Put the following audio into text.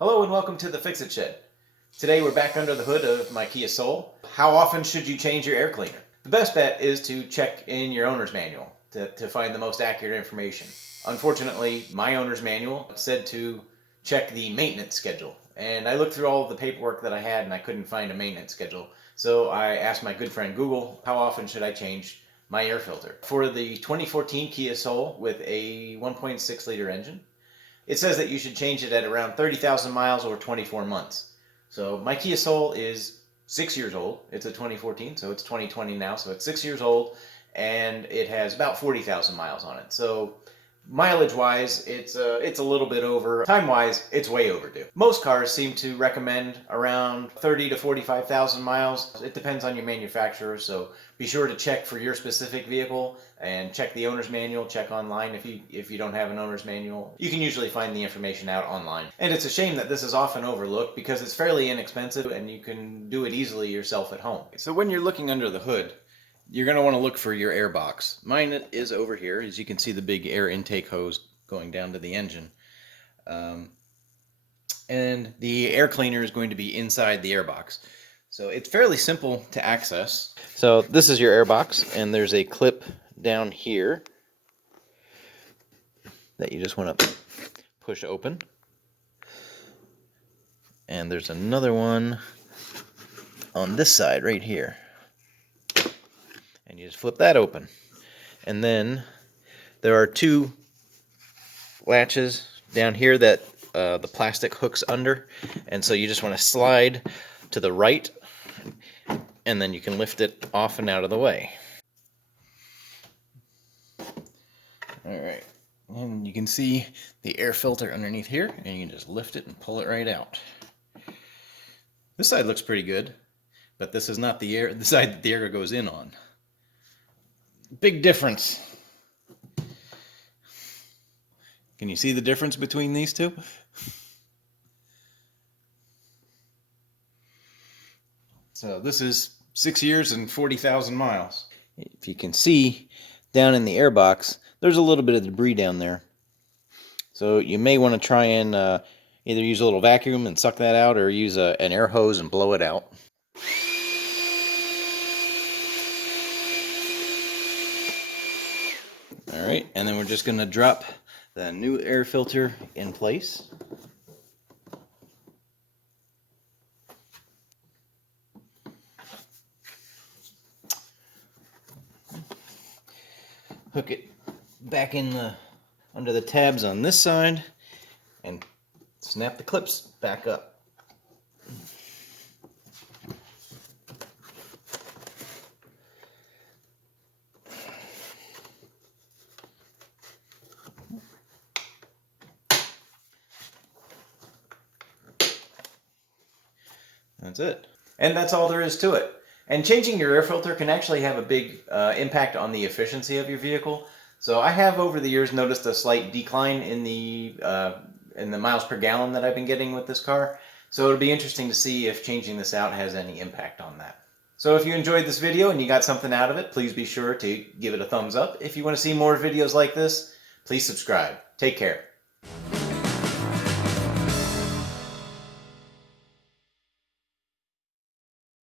Hello and welcome to the Fix-It Shed. Today we're back under the hood of my Kia Soul. How often should you change your air cleaner? The best bet is to check in your owner's manual to find the most accurate information. Unfortunately, my owner's manual said to check the maintenance schedule. And I looked through all of the paperwork that I had and I couldn't find a maintenance schedule. So I asked my good friend Google, how often should I change my air filter? For the 2014 Kia Soul with a 1.6 liter engine, it says that you should change it at around 30,000 miles or 24 months. So my Kia Soul is 6 years old. It's a 2014, so it's 2020 now, so it's 6 years old, and it has about 40,000 miles on it. So mileage-wise, it's a little bit over. Time-wise, it's way overdue. Most cars seem to recommend around 30 to 45,000 miles. It depends on your manufacturer, so be sure to check for your specific vehicle and check the owner's manual, check online if you don't have an owner's manual. You can usually find the information out online. And it's a shame that this is often overlooked because it's fairly inexpensive and you can do it easily yourself at home. So when you're looking under the hood, you're going to want to look for your air box. Mine is over here. As you can see, the big air intake hose going down to the engine. And the air cleaner is going to be inside the air box. So it's fairly simple to access. So this is your air box, and there's a clip down here that you just want to push open. And there's another one on this side right here. And you just flip that open. And then there are two latches down here that the plastic hooks under. And so you just want to slide to the right, and then you can lift it off and out of the way. Alright, and you can see the air filter underneath here, and you can just lift it and pull it right out. This side looks pretty good, but this is not the side that the air goes in on. Big difference. Can you see the difference between these two? So this is 6 years and 40,000 miles. If you can see down in the air box, there's a little bit of debris down there. So you may want to try and either use a little vacuum and suck that out, or use an air hose and blow it out. Alright, and then we're just going to drop the new air filter in place. Hook it back in under the tabs on this side and snap the clips back up. That's it. And that's all there is to it. And changing your air filter can actually have a big impact on the efficiency of your vehicle. So I have over the years noticed a slight decline in the miles per gallon that I've been getting with this car. So it'll be interesting to see if changing this out has any impact on that. So if you enjoyed this video and you got something out of it, please be sure to give it a thumbs up. If you want to see more videos like this, please subscribe. Take care.